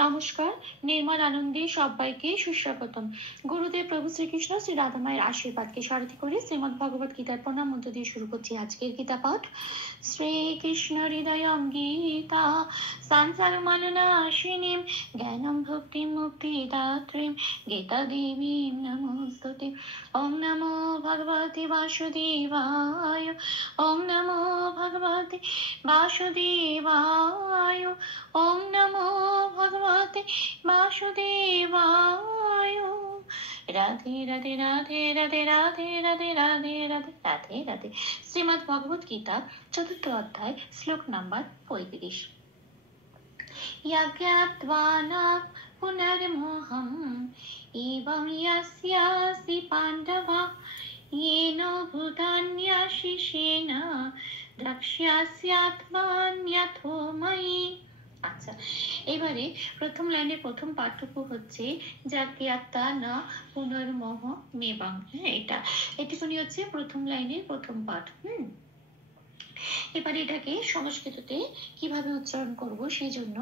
নমস্কার। নির্মল আনন্দে সবাইকে সুস্বাগতম। গুরুদেব প্রভু শ্রীকৃষ্ণ শ্রী রাধা মায়ের আশীর্বাদকে সারথি করে শ্রীমদ ভগবত গীতার প্রণাম মন্ত্র দিয়ে শুরু করছি আজকের গীতা পাঠ। শ্রীকৃষ্ণ হৃদয়ং গীতা সংসারমালনাশিনীম জ্ঞানম ভক্তিম মুক্তিদাত্রীম গীতা দেবীম নমস্তুতে। ওম নমো ভগবতে বাসুদেবায়। ওম নমো ভগবতে বাসুদেবায়। ওম নমো ভগবতে বাসুদেবায়। রাধে রাধে রাধে রাধে রাধে রাধে রাধে রাধে রাধে রাধে। শ্রীমদ্ ভগবত গীতা 4th অধ্যায় শ্লোক নাম্বার 35। यज्ञात्वा न पुनर्मोहम् एवं यस्यासि पाण्डवा येन भूतान्याशिषेण দ্রক্ষ্যাস্যাত্মান্যথো ময়ি। আচ্ছা, এবারে প্রথম লাইনের প্রথম পার্থক্য হচ্ছে জাগ্যাত্তা না পুনর্মোহ মেবাং। এটুকুনি হচ্ছে প্রথম লাইনের প্রথম পাঠ। এবারে এটাকে সংস্কৃততে কিভাবে উচ্চারণ করব সেই জন্য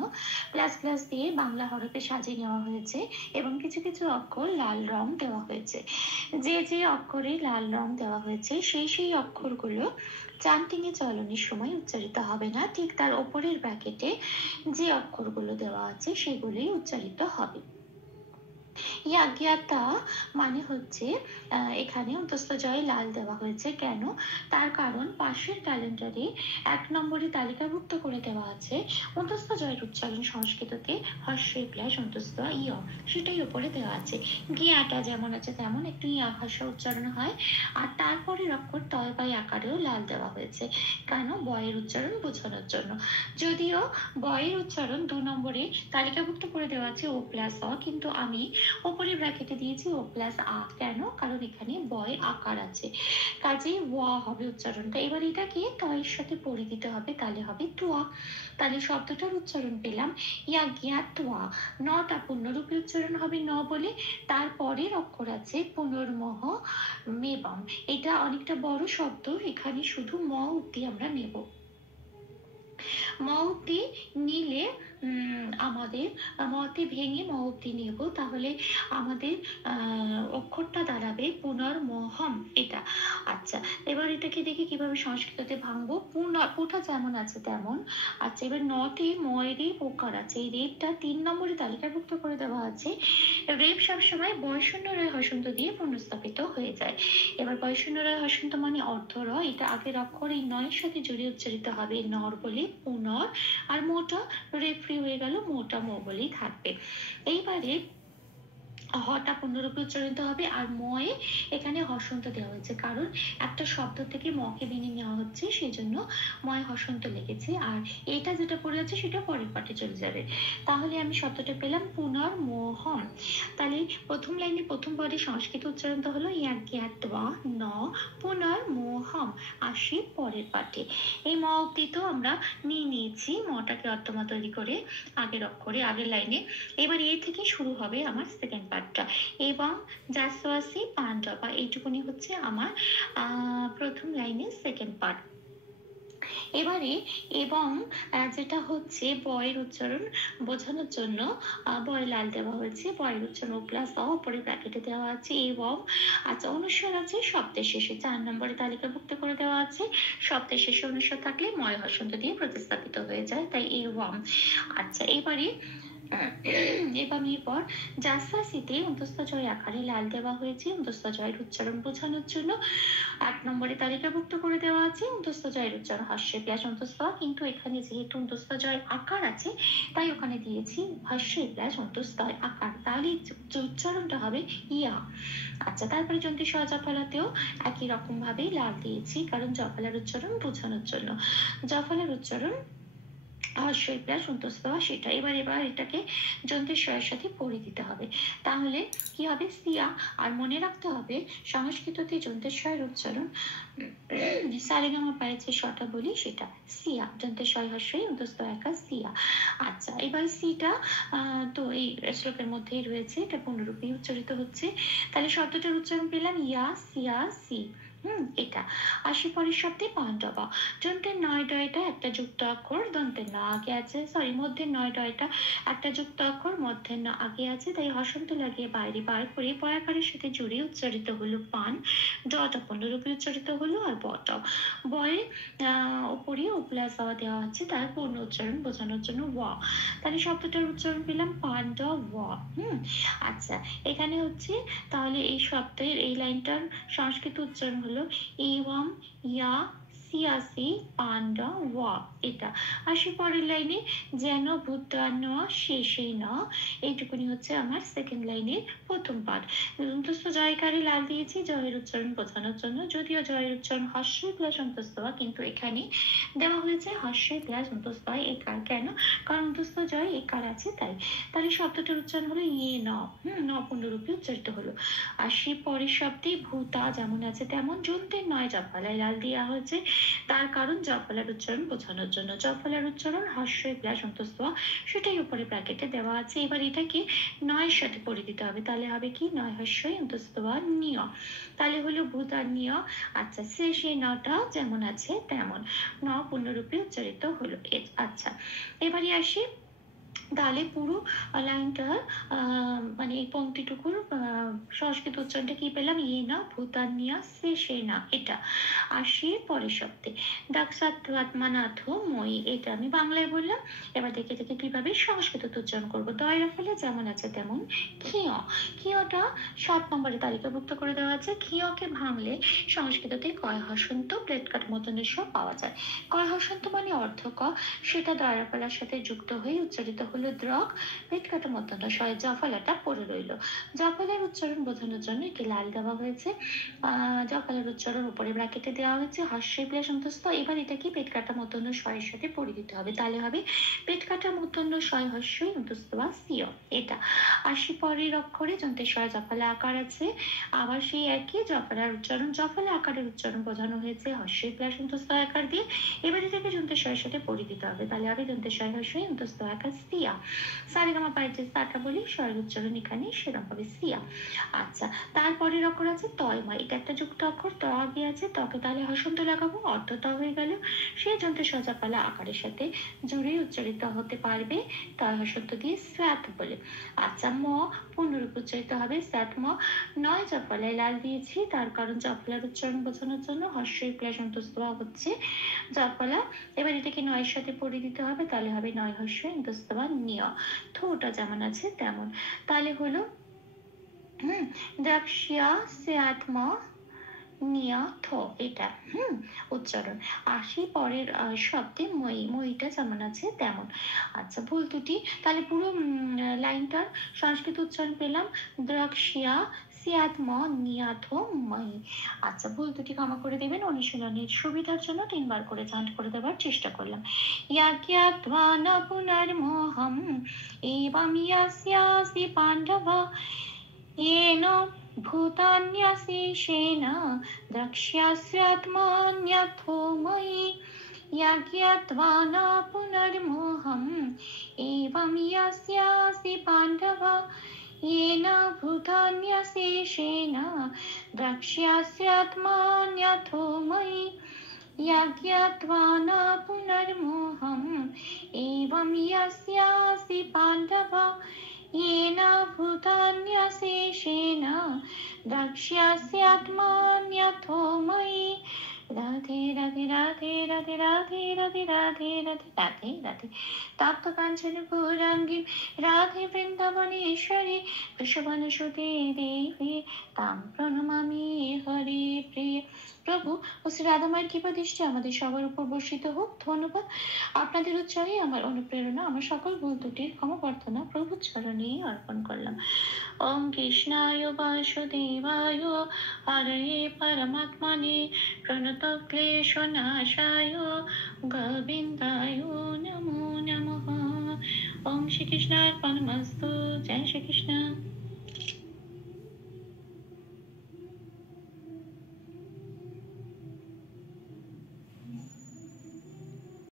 প্লাস প্লাস দিয়ে বাংলা হরফে সাজিয়ে নেওয়া হয়েছে এবং কিছু কিছু অক্ষর লাল রং দেওয়া হয়েছে। যে যে অক্ষরে লাল রং দেওয়া হয়েছে সেই অক্ষরগুলো চান্টিংয়ে চলনের সময় উচ্চারিত হবে না, ঠিক তার ওপরের ব্র্যাকেটে যে অক্ষরগুলো দেওয়া আছে সেগুলোই উচ্চারিত হবে। ইয়াজ্ঞাতা মানে হচ্ছে এখানে অন্তস্থ জয় লাল দেওয়া হয়েছে কেন, তার কারণ পাশের ক্যালেন্ডারে 1 নম্বরে তালিকাভুক্ত করে দেওয়া আছে অন্তস্থ জয়ের উচ্চারণ সংস্কৃততে হর্ষই প্লাস অন্তস্থ ইয়, সেটাই উপরে দেওয়া আছে। গিয়াটা যেমন আছে তেমন একটু ইয়া ভাষা উচ্চারণ হয়, আর তারপরের অক্ষর তয় বাই আকারেও লাল দেওয়া হয়েছে কেন, বয়ের উচ্চারণ বোঝানোর জন্য। যদিও বয়ের উচ্চারণ 2 নম্বরে তালিকাভুক্ত করে দেওয়া আছে ও প্লাস অ, কিন্তু আমি উপরে ব্র্যাকেটে দিয়েছি ও প্লাস আ কেন, কারণ এখানে বয় আকার আছে, কাজেই ওয়া হবে উচ্চারণটা। এবার এটাকে তয়ের সাথে পড়ে দিতে হবে, তাহলে হবে তোয়া। তাহলে শব্দটার উচ্চারণ পেলাম ইয়াজ্ঞাত্বা। নটা পূর্ণরূপে উচ্চারণ হবে ন বলে, তারপরের অক্ষর আছে পুনর্মোহ মেবম। এটা অনেকটা বড় শব্দ, এখানে শুধু ম অব্দি আমরা নেব। ম অব্দি নিলে আমাদের মতে ভেঙে ম অব্দি নেব, তাহলে আমাদের অক্ষরটা দাঁড়াবে পুনর্মোহম এটা। আচ্ছা, এবার এটাকে দেখি কিভাবে সংস্কৃততে ভাঙবো। পুটা যেমন আছে তেমন। আচ্ছা, এবার নটে ময়েরই প্রকার আছে, এই রেপটা 3 নম্বরে তালিকাভুক্ত করে দেওয়া আছে। রেপ সবসময় বয়শূন্য রয় হসন্ত দিয়ে পুনঃস্থাপিত হয়ে যায়। এবার বয়শূন্য রয় হসন্ত মানে অর্ধ র, এটা আগের অক্ষর এই নয়ের সাথে জড়িয়ে উচ্চারিত হবে নর বলে পুনর, আর মোটা রেফ্রি হয়ে গেল মোটা মো বলেই থাকবে। এইবারে হটা পূর্ণরূপে উচ্চারিত হবে, আর ময়ে এখানে হসন্ত দেওয়া হয়েছে কারণ একটা শব্দ থেকে মকে বিনে নেওয়া হচ্ছে, সেই জন্য ময় হসন্ত লেগেছে, আর এটা যেটা পড়ে আছে সেটা পরের পাঠে চলে যাবে। তাহলে আমি শব্দটা পেলাম পুনর্মোহম। তাহলে প্রথম লাইনে প্রথম পদে সংস্কৃত উচ্চারণটা হলো ইয়াজ্ঞাত্বা ন পুনর্মোহম, আসি পরের পাঠে। এই ম অব্দি তো আমরা নিয়েছি মটাকে অর্থমা তৈরি করে আগের অক্ষরে আগের লাইনে। এবার এ থেকে শুরু হবে আমার সেকেন্ড পার্টটা, এবং জাসওয়াসি পাণ্ডবা, এইটুকুনি হচ্ছে আমার প্রথম লাইনের সেকেন্ড পার্ট। এবারে এবং যেটা হচ্ছে বয়ের উচ্চারণ বোঝানোর জন্য বয় লাল দেওয়া হয়েছে, বয়ের উচ্চারণ ও প্লাস অ উপরে ব্র্যাকেটে দেওয়া আছে এবং আচ্ছা অনুস্বার আছে শব্দের শেষে 4 নম্বরে তালিকাভুক্ত করে দেওয়া আছে। শব্দের শেষে অনুস্বার থাকলে ময় হসন্ত দিয়ে প্রতিস্থাপিত হয়ে যায়, তাই এই ওয়াম। আচ্ছা, এবারে এবং এরপর জাসাসিতে অন্তস্থ জয় আকারে লাল দেওয়া হয়েছে অন্তস্থ জয়ের উচ্চারণ বোঝানোর জন্য। 8 নম্বরে তালিকাভুক্ত করে দেওয়া আছে অন্তস্থ জয়ের উচ্চারণ হাস্যে প্লাস অন্তস্থ, কিন্তু এখানে যেহেতু অন্তস্থ জয়ের আকার আছে তাই ওখানে দিয়েছি হাস্যে প্লাস অন্তস্থ আকার, তাহলে উচ্চারণটা হবে ইয়া। আচ্ছা, তারপরে যন্ত্রী জফলাতেও একই রকম ভাবেই লাল দিয়েছি কারণ জফলার উচ্চারণ বোঝানোর জন্য। জফলার উচ্চারণ হাস্যই প্লাস অন্তস্থ সেটা। এবার এটাকে যন্ত্রের স্বরের সাথে পড়ে দিতে হবে, তাহলে কি হবে সিয়া। আর মনে রাখতে হবে সংস্কৃততে যন্ত্রের স্বরের উচ্চারণ সারেগামা পায়ে যে শটা বলি সেটা সিয়া, যন্ত্রের স্বর হাস্যই অন্তস্থ একা সিয়া। আচ্ছা, এবার সিটা তো এই শ্লোকের মধ্যেই রয়েছে, এটা পুনরূপে উচ্চারিত হচ্ছে। তাহলে শব্দটার উচ্চারণ পেলাম ইয়া সিয়া সি, এটা। আসি পরের শব্দে পাণ্ডবা। যন্ত্রের নয় ডয়টা একটা যুক্ত অক্ষর, দন্তের ন আগে আছে, সরি মধ্যে নয় ডয়টা একটা যুক্ত অক্ষর, মধ্যে ন আগে আছে, তাই হসন্ত লাগিয়ে বাইরে বার করে পয়াকারের সাথে জুড়ে উচ্চারিত হলো পান। ডটা পূর্ণরূপে উচ্চারিত হলো, আর বটা বয়ে উপরে প্লাস অ দেওয়া হচ্ছে তার পূর্ণ উচ্চারণ বোঝানোর জন্য ওয়া। তাহলে শব্দটার উচ্চারণ পেলাম পান্ড ওয়া। আচ্ছা, এখানে হচ্ছে তাহলে এই শব্দের এই লাইনটার সংস্কৃত উচ্চারণ হলো এওয়াম ইয়া সিয়াসি পান্ডা ওয়া। এটা। আসি পরের লাইনে, যেন ভূতান্ন শেষে না, এইটুকুনি হচ্ছে আমার সেকেন্ড লাইনের প্রথম পার্ট। অন্তস্থ জয়কারী লাল দিয়েছি জয়ের উচ্চারণ বোঝানোর জন্য, যদিও জয়ের উচ্চারণ হর্ষ প্লাস অন্তস্থ, কিন্তু এখানে দেওয়া হয়েছে হর্ষ প্লাস অন্তস্থ একার। কেন? কারণ অন্তস্থ জয় একার আছে তাই। তাহলে শব্দটার উচ্চারণ হলো ইয়ে ন। ন পূর্ণরূপে উচ্চারিত হলো। আসি পরের শব্দে ভূতা যেমন আছে তেমন, যন্ত্রের নয় জপালায় লাল দেওয়া হয়েছে, তার কারণ জফলার উচ্চারণ বোঝানোর জন্য। জফলার উচ্চারণ হর্ষ প্লাস অন্তস্থ, সেটাই উপরে ব্র্যাকেটে দেওয়া আছে। এবার এটাকে নয়ের সাথে পড়ে দিতে হবে, তাহলে হবে কি নয় হর্ষ অন্তস্থ নিয়, তাহলে হলো ভূতার নিয়। আচ্ছা, শেষে নটা যেমন আছে তেমন, ন পূর্ণরূপে উচ্চারিত হলো। আচ্ছা, এবারে আসি তাহলে পুরো লাইনটা মানে এই পংক্তিটুকুর সংস্কৃত উচ্চারণটা কি পেলাম, ইয়ে না ভূতান্নিয়া সে না। এটা। আসি পরের শব্দে দাক্ষাত্মানাথ মই, এটা আমি বাংলায় বললাম। এবার দেখে দেখে কিভাবে সংস্কৃত উচ্চারণ করবো। দয়ের ফলে যেমন আছে তেমন ক্ষিয়। ক্ষিয়টা 7 নম্বরে তালিকাভুক্ত করে দেওয়া আছে। ক্ষিয়কে ভাঙলে সংস্কৃততে কয় হসন্ত প্লেট কাট মতনের সব পাওয়া যায়। কয় হসন্ত মানে অর্থ ক, সেটা দয়ের ফলার সাথে যুক্ত হয়ে উচ্চারিত হলো দ্রক, পেট কাটা মতন সয় জফলাটা পড়ে রইল। জফলার উচ্চারণ বোঝানোর জন্য একটি লাল দেওয়া হয়েছে। জফলার উচ্চারণ উপরে ব্র্যাকেটে দেওয়া হয়েছে হর্ষ প্লাস অন্তস্থ। এবার এটাকে পেট কাটা মতন সয়ের সাথে পড়ে দিতে হবে, তাহলে হবে পেট কাটা মতন সয় হর্ষ অন্তস্থ বা সিয়। এটা। আসি পরের অক্ষরে যন্ত্রের সয় জফলা আকার আছে, আবার সেই একই জফলার উচ্চারণ জফলা আকারের উচ্চারণ বোঝানো হয়েছে হর্ষ প্লাস অন্তস্থ আকার দিয়ে। এবার এটাকে যন্ত্রের সয়ের সাথে পড়ে দিতে হবে, তাহলে হবে যন্ত্রের সয় হর্ষ অন্তস্থ আকার সিয়া। সারেগামা পাইছে সাটা বলি, স্বর উচ্চারণ এখানে সেরকম হবে সিয়া। আচ্ছা, তারপরের অক্ষর আছে তয়মা, এটা একটা যুক্ত অক্ষর, ত আগে আছে, তকে তাহলে হসন্ত লাগাবো, অর্থ ত হয়ে গেল। সেই যন্ত্রের সজাপালা আকারের সাথে জুড়ে উচ্চারিত হতে পারবে তয় হসন্ত দিয়ে স্যাত বলে। আচ্ছা, ম পূর্ণরূপ উচ্চারিত হবে স্যাত ম। নয় জফলায় লাল দিয়েছি, তার কারণ জফলার উচ্চারণ বোঝানোর জন্য হর্ষই প্লাস অন্তস্থ হচ্ছে জফলা। এবার এটাকে নয়ের সাথে পড়ে দিতে হবে, তাহলে হবে নয় হর্ষ অন্তস্থ নিয়। থোটা যেমন আছে তেমন, তাহলে হলো দ্রাক্ষিয়া সে আত্মা নিয়া থ। এটা উচ্চারণ। আসি পরের শব্দে মই, মইটা যেমন আছে তেমন। আচ্ছা, ভুল ত্রুটি, তাহলে পুরো লাইনটার সংস্কৃত উচ্চারণ পেলাম দ্রাক্ষিয়া সিয়াত্ম নিয়াথ মই। আচ্ছা, ভুল ত্রুটি ক্ষমা করে দেবেন, অনুশীলনের সুবিধার জন্য 3 বার করে চান্ট করে দেওয়ার চেষ্টা করলাম। ইয়াজ্ঞাত্বা না পুনর্মোহম এবং ইয়াস্যাসি পাণ্ডবা येन भूतान्यशेषेण द्रक्ष्यस्यात्मन्यथो मयि यज्ञत्वा न पुनर्मोहम् एवं यस्यासि पाण्डव येन भूतान्यशेषेण द्रक्ष्यस्यात्मन्यथो मयि यज्ञत्वा न पुनर्मोहम् एवं यस्यासि पाण्डव येन भूतान्यशेषेण द्रक्ष्यस्यात्मन्यथो मयि। রাধে রাধে রাধে রাধে রাধে রাধে রাধে রাধে রাধে রাধে। তপ্ত কাঞ্চন গৌরাঙ্গী রাধে বৃন্দাবনেশ্বরী বৃষভানুসুতে দেবী তাম প্রণমামি হরে প্রিয়। প্রভু ও শ্রী রাধামায়ের কৃপা দৃষ্টি আমাদের সবার উপর বর্ষিত হোক। ধন্যবাদ। আপনাদের উৎসাহে আমার অনুপ্রেরণা, আমার সকল ভুল ত্রুটির ক্ষমা প্রার্থনা প্রভু চরণে অর্পণ করলাম। ওম কৃষ্ণায় বাসুদেবায় হরয়ে পরমাত্মনে প্রণত ক্লেশনাশায় গোবিন্দায় নমো নমঃ। ওম শ্রীকৃষ্ণার্পণমস্তু। জয় শ্রীকৃষ্ণ।